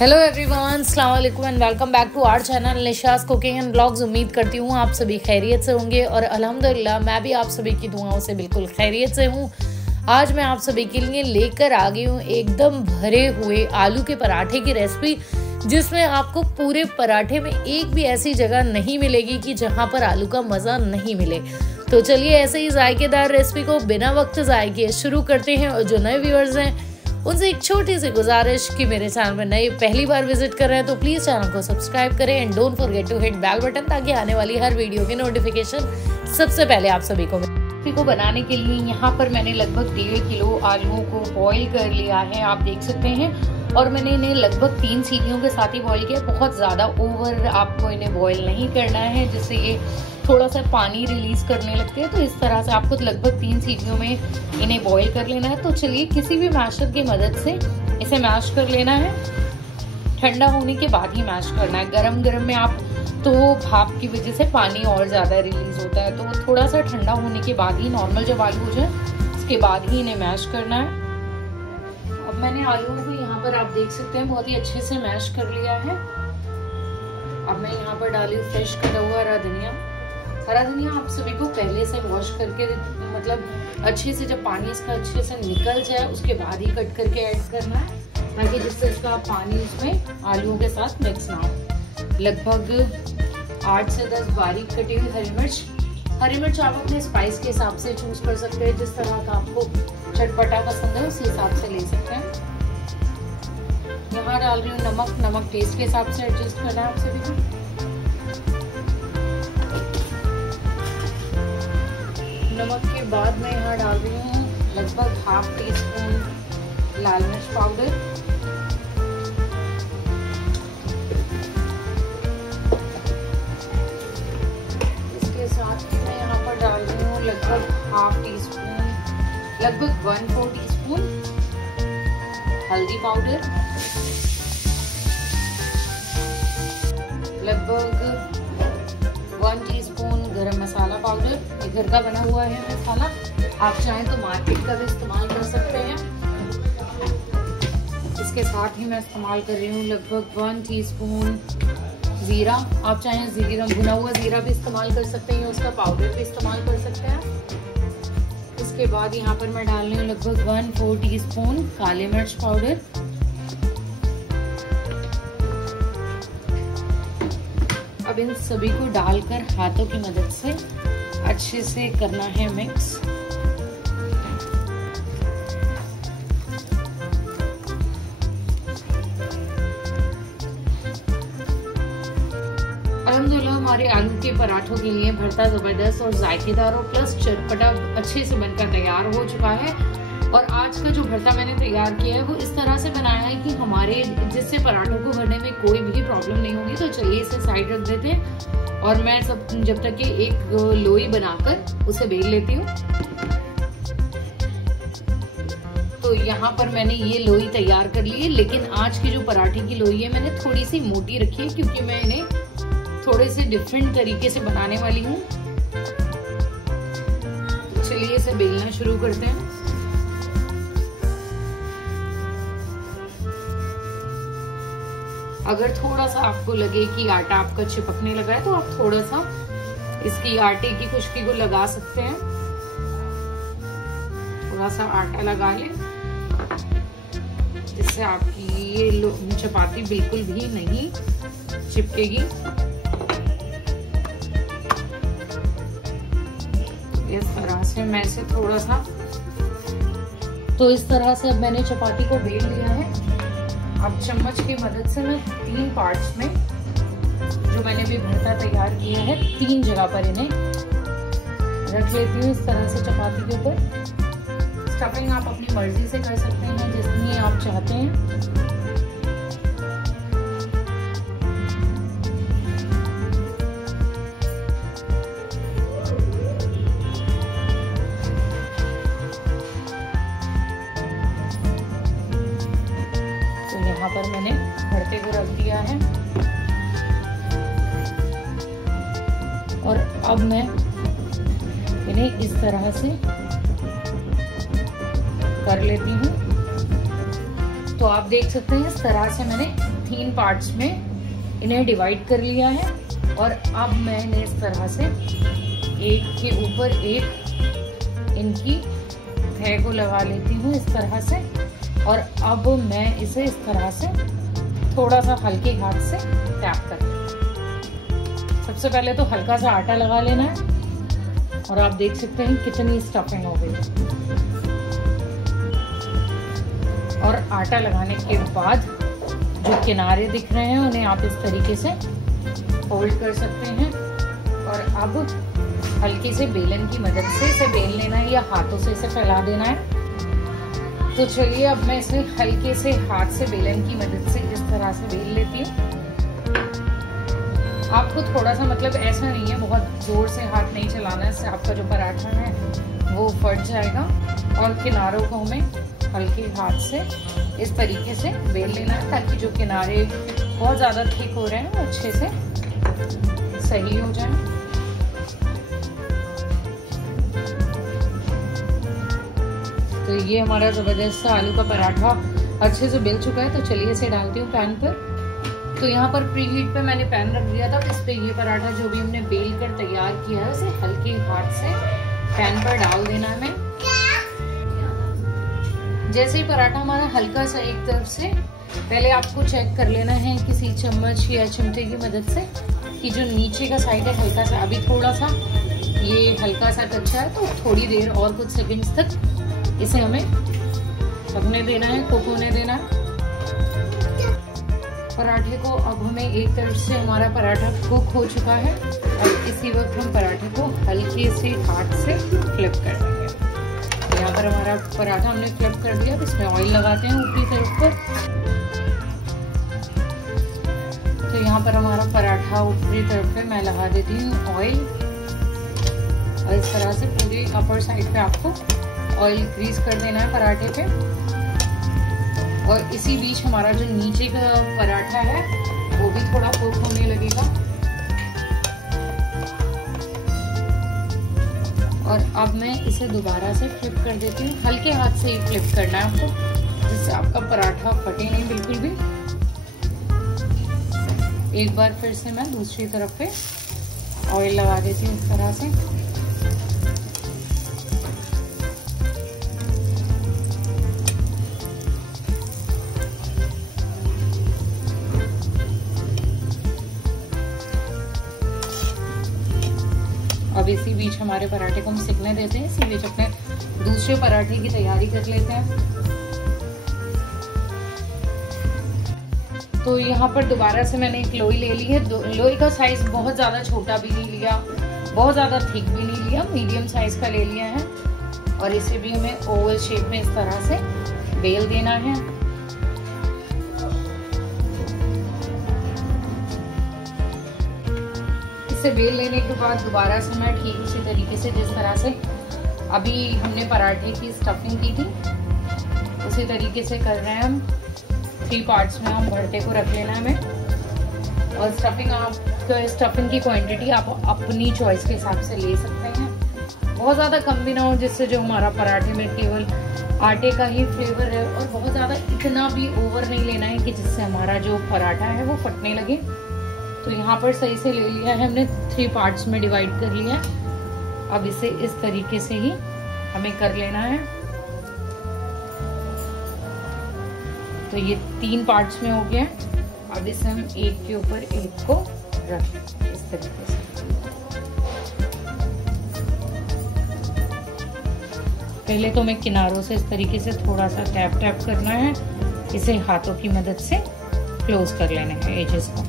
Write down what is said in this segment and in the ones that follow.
Hello everyone, अस्सलाम वालेकुम and welcome back to our channel Nisha's cooking and blogs. उम्मीद करती हूँ आप सभी खैरियत से होंगे और अल्हम्दुलिल्लाह मैं भी आप सभी की दुआओं से बिल्कुल खैरियत से हूँ। आज मैं आप सभी के लिए लेकर आ गई हूँ एकदम भरे हुए आलू के पराठे की रेसिपी, जिसमें आपको पूरे पराठे में एक भी ऐसी जगह नहीं मिलेगी कि जहाँ पर आलू का मज़ा नहीं मिले। तो चलिए ऐसे ही जायकेदार रेसिपी को बिना वक्त ज़ाय किए शुरू करते हैं। और जो नए व्यूअर्स हैं उनसे एक छोटी सी गुजारिश कि मेरे चैनल पर नए पहली बार विजिट कर रहे हैं तो प्लीज़ चैनल को सब्सक्राइब करें and don't forget to hit bell button, ताकि आने वाली हर वीडियो की नोटिफिकेशन सबसे पहले आप सभी को मिले। को बनाने के लिए यहाँ पर मैंने लगभग 1.5 किलो आलूओं को बॉईल कर लिया है, आप देख सकते हैं। और मैंने इन्हें लगभग 3 सीटियों के साथ ही बॉईल किया। बहुत ज़्यादा ओवर आपको इन्हें बॉईल नहीं करना है, जिससे ये थोड़ा सा पानी रिलीज करने लगते हैं। तो इस तरह से आपको लगभग 3 सीटियों में इन्हें बॉईल कर लेना है। तो चलिए किसी भी मैशर की मदद से इसे मैश कर लेना है। ठंडा होने के बाद ही मैश करना है। गरम में आप तो भाप की वजह से पानी और ज़्यादा रिलीज होता है, तो थोड़ा सा ठंडा होने के बाद ही, नॉर्मल जब आलू हो जाए उसके बाद ही इन्हें मैश करना है। अब मैंने आलूओं को यहाँ पर आप देख सकते हैं बहुत ही अच्छे से मैश कर लिया है। अब मैं यहाँ पर डाली फ्रेश कटा हुआ हरा धनिया। हरा धनिया आप सभी को पहले से वॉश करके, मतलब अच्छे से जब पानी इसका अच्छे से निकल जाए उसके बाद ही कट करके ऐड करना है, ताकि जिससे इसका पानी इसमें आलूओं के साथ मिक्स ना हो। लगभग 8 से 10 बारीक कटी हुई हरी मिर्च। हरी मिर्च आप अपने स्पाइस के हिसाब से चूज कर सकते हैं, जिस तरह का आपको चटपटा पसंद है उसी हिसाब से ले सकते हैं। यहाँ डाल रही हूँ नमक टेस्ट के हिसाब से एडजस्ट करना है आप सभी को। नमक के बाद मैं यहाँ डाल रही हूँ लगभग 1/2 टीस्पून लाल मिर्च पाउडर। इसके साथ मैं यहाँ पर डाल रही हूँ लगभग 1/2 टीस्पून, लगभग 1/4 टीस्पून हल्दी पाउडर, लगभग 1 टीस्पून गरम मसाला पाउडर। ये घर का बना हुआ है मसाला, आप चाहें तो मार्केट का भी इस्तेमाल कर सकते हैं। इसके साथ ही मैं इस्तेमाल कर रही हूँ लगभग 1 टीस्पून जीरा। आप चाहें जीरा, भुना हुआ जीरा भी इस्तेमाल कर सकते हैं, उसका पाउडर भी इस्तेमाल कर सकते हैं। इसके बाद यहाँ पर मैं डाल रही हूँ लगभग 1/4 टीस्पून काली मिर्च पाउडर। अब इन सभी को डालकर हाथों की मदद से अच्छे से करना है मिक्स। अल्हम्दुलिल्लाह हमारे आलू के पराठों के लिए भरता जबरदस्त और जायकेदार और प्लस चटपटा अच्छे से बनकर तैयार हो चुका है। और आज का जो भरता मैंने तैयार किया है वो इस तरह से बनाया है कि हमारे जिससे पराठों को भरने में कोई भी प्रॉब्लम नहीं होगी। तो चलिए इसे साइड रख देते हैं और मैं जब तक कि एक लोई बनाकर उसे बेल लेती हूँ। तो यहाँ पर मैंने ये लोई तैयार कर ली है, लेकिन आज की जो पराठे की लोई है मैंने थोड़ी सी मोटी रखी है, क्योंकि मैं इन्हें थोड़े से डिफरेंट तरीके से बनाने वाली हूँ। चलिए इसे बेलना शुरू करते हैं। अगर थोड़ा सा आपको लगे कि आटा आपका चिपकने लगा है तो आप थोड़ा सा इसकी आटे की खुशकी को लगा सकते हैं। थोड़ा सा आटा लगा लें, जिससे आपकी ये चपाती बिल्कुल भी नहीं चिपकेगी। इस तरह से मैं इसे थोड़ा सा, तो इस तरह से अब मैंने चपाती को बेल लिया है। अब चम्मच की मदद से मैं 3 पार्ट्स में जो मैंने भी भरता तैयार किया है 3 जगह पर इन्हें रख लेती हूँ इस तरह से चपाती के ऊपर। स्टफिंग आप अपनी मर्जी से कर सकते हैं, जितनी आप चाहते हैं। यहाँ पर मैंने भरते को रख दिया है और अब मैं इन्हें इस तरह से कर लेती हूँ। तो आप देख सकते हैं इस तरह से मैंने 3 पार्ट्स में इन्हें डिवाइड कर लिया है। और अब मैंने इस तरह से एक के ऊपर एक इनकी तह को लगा लेती हूँ इस तरह से। और अब मैं इसे इस तरह से थोड़ा सा हल्के हाथ से टैप कर लूँ। सबसे पहले तो हल्का सा आटा लगा लेना है। और आप देख सकते हैं कितनी स्टफिंग हो गई। और आटा लगाने के बाद जो किनारे दिख रहे हैं उन्हें आप इस तरीके से फोल्ड कर सकते हैं। और अब हल्के से बेलन की मदद से इसे बेल लेना है या हाथों से इसे फैला देना है। तो चलिए अब मैं इसे हल्के से हाथ से बेलन की मदद से इस तरह से बेल लेती हूँ। आपको थोड़ा सा मतलब ऐसा नहीं है बहुत जोर से हाथ नहीं चलाना है, इससे आपका जो पराठा है वो फट जाएगा। और किनारों को हमें हल्के हाथ से इस तरीके से बेल लेना है ताकि जो किनारे बहुत ज़्यादा थिक हो रहे हैं वो अच्छे से सही हो जाए। तो ये हमारा ज़बरदस्त सा आलू का पराठा अच्छे से बेल चुका है। तो चलिए इसे डालती हूँ पैन पर। तो यहाँ पर प्री हीट पे मैंने पैन रख दिया था। इस पे ये पराठा जो भी हमने बेल कर तैयार किया है उसे हल्के हाथ से पैन पर डाल देना है। मैं जैसे ही पराठा हमारा हल्का सा एक तरफ से, पहले आपको चेक कर लेना है किसी चम्मच या चिमटे की मदद से कि जो नीचे का साइड है हल्का सा, अभी थोड़ा सा ये हल्का सा कच्चा है। तो थोड़ी देर और कुछ सेकंड्स तक इसे हमें पकने देना है, कुक होने देना है पराठे को। अब हमें एक तरफ से हमारा पराठा कुक हो चुका है और इसी वक्त हम पराठे को हल्के से हाथ से फ्लिप कर देंगे। यहाँ पर हमारा पराठा हमने फ्लिप कर दिया। इसमें ऑयल लगाते हैं ऊपरी तरफ पर। तो यहाँ पर हमारा पराठा ऊपरी तरफ पे मैं लगा देती हूँ ऑयल। और इस तरह से पूरे अपर साइड पे आपको ऑयल ग्रीस कर देना है पराठे पे। और इसी बीच हमारा जो नीचे का पराठा है वो भी थोड़ा कुक होने लगेगा। और अब मैं इसे दोबारा से फ्लिप कर देती हूँ। हल्के हाथ से ही फ्लिप करना है आपको, जिससे आपका पराठा फटे नहीं बिल्कुल भी। एक बार फिर से मैं दूसरी तरफ पे ऑयल लगा देती हूँ इस तरह से। अब इसी बीच हमारे पराठे को हम सिकने देते हैं। इसी बीच अपने दूसरे पराठे की तैयारी कर लेते हैं। तो यहाँ पर दोबारा से मैंने एक लोई ले ली है। लोई का साइज बहुत ज़्यादा छोटा भी नहीं लिया, बहुत ज़्यादा थिक भी नहीं लिया, मीडियम साइज का ले लिया है। और इसे भी हमें ओवल शेप में इस तरह से बेल देना है। इसे बेल लेने के बाद दोबारा से मैं ठीक उसी तरीके से जिस तरह से अभी हमने पराठे की स्टफिंग की थी उसी तरीके से कर रहे हैं हम। 3 पार्ट्स में हम भरते को रख लेना है हमें। और स्टफिंग की क्वांटिटी आप अपनी चॉइस के हिसाब से ले सकते हैं। बहुत ज़्यादा कम भी ना हो जिससे जो हमारा पराठे में केवल आटे का ही फ्लेवर है। और बहुत ज़्यादा इतना भी ओवर नहीं लेना है कि जिससे हमारा जो पराठा है वो फटने लगे। तो यहाँ पर सही से ले लिया है हमने, 3 पार्ट्स में डिवाइड कर लिया है। अब इसे इस तरीके से ही हमें कर लेना है। तो ये 3 पार्ट्स में हो गया है। अब इसे हम एक के ऊपर एक को रख लेंगे इस तरीके से। पहले तो हमें किनारों से इस तरीके से थोड़ा सा टैप टैप करना है। इसे हाथों की मदद से क्लोज कर लेने हैं एजेस को।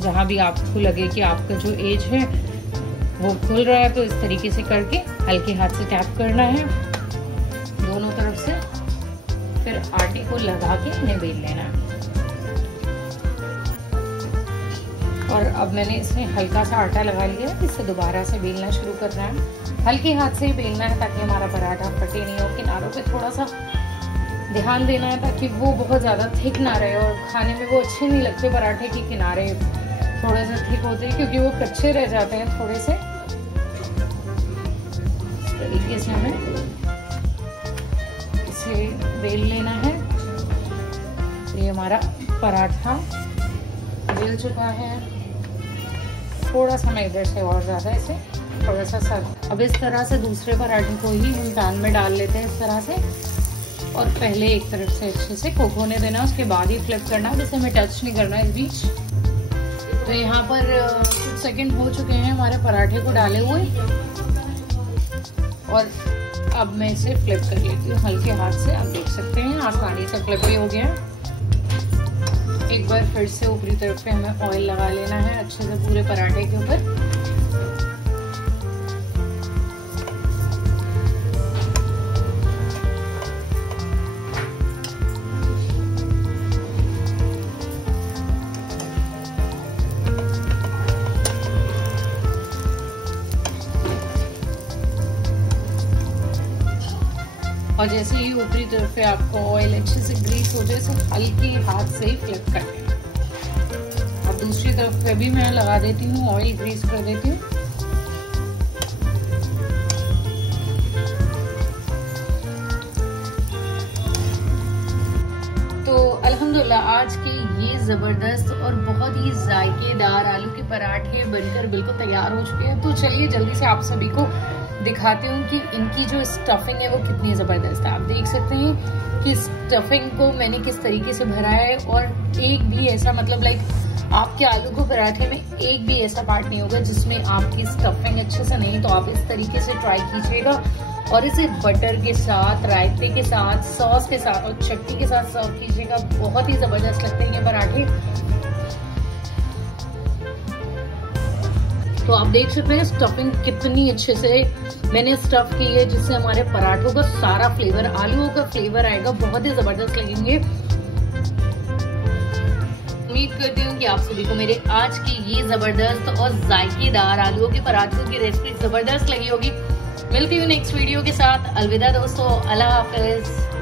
जहाँ भी आपको लगे कि आपका जो एज है वो खुल रहा है तो इस तरीके से करके हल्के हाथ से टैप करना है दोनों तरफ से। फिर आटे को लगा के इन्हें बेल लेना है। और अब मैंने इसमें हल्का सा आटा लगा लिया है। इसे दोबारा से बेलना शुरू करना है। हल्के हाथ से ही बेलना है ताकि हमारा पराठा फटे नहीं हो। किनारों पे थोड़ा सा ध्यान देना है ताकि वो बहुत ज़्यादा थिक ना रहे और खाने में वो अच्छे नहीं लगते। पराठे के किनारे थोड़े से थिक होते हैं क्योंकि वो कच्चे रह जाते हैं थोड़े से। इस तरीके से हमें इसे से बेल लेना है। ये हमारा पराठा बेल चुका है। थोड़ा सा मैं इधर से और ज़्यादा इसे थोड़ा सा सर्व। अब इस तरह से दूसरे पराठे को ही हम पैन में डाल लेते हैं इस तरह से, और पहले एक तरफ से अच्छे से कुक होने देना, उसके बाद ही फ्लिप करना, जिसे हमें टच नहीं करना इस बीच। तो यहाँ पर कुछ सेकंड हो चुके हैं हमारे पराठे को डाले हुए, और अब मैं इसे फ्लिप कर लेती हूँ हल्के हाथ से। आप देख सकते हैं आसानी से फ्लिप भी हो गया। एक बार फिर से ऊपरी तरफ पे हमें ऑयल लगा लेना है अच्छे से पूरे पराठे के ऊपर। और जैसे ही ऊपरी तरफ पे आपको ऑयल अच्छे से ग्रीस हो जाए, हल्के हाथ से ही फ्लिप करते हैं। अब दूसरी तरफ पे भी मैं लगा देती हूँ, ऑयल ग्रीस कर देती हूँ। तो अल्हम्दुलिल्लाह आज के ये जबरदस्त और बहुत ही जायकेदार आलू के पराठे बनकर बिल्कुल तैयार हो चुके हैं। तो चलिए जल्दी से आप सभी को दिखाती हूँ कि इनकी जो स्टफिंग है वो कितनी ज़बरदस्त है। आप देख सकते हैं कि स्टफिंग को मैंने किस तरीके से भरा है, और एक भी ऐसा मतलब लाइक आपके आलू को पराठे में एक भी ऐसा पार्ट नहीं होगा जिसमें आपकी स्टफिंग अच्छे से नहीं। तो आप इस तरीके से ट्राई कीजिएगा, और इसे बटर के साथ, रायते के साथ, सॉस के साथ और चटनी के साथ सर्व कीजिएगा। बहुत ही ज़बरदस्त लगते हैं ये पराठे। तो आप देख सकते हैं स्टफिंग कितनी अच्छे से मैंने स्टफ की है, जिससे हमारे पराठों का सारा फ्लेवर, आलूओं का फ्लेवर आएगा, बहुत ही जबरदस्त लगेंगे। उम्मीद करती हूँ कि आप सभी को मेरे आज की ये जबरदस्त और जायकेदार आलूओं के पराठों की रेसिपी जबरदस्त लगी होगी। मिलती हूँ नेक्स्ट वीडियो के साथ। अलविदा दोस्तों, अल्लाह हाफिज।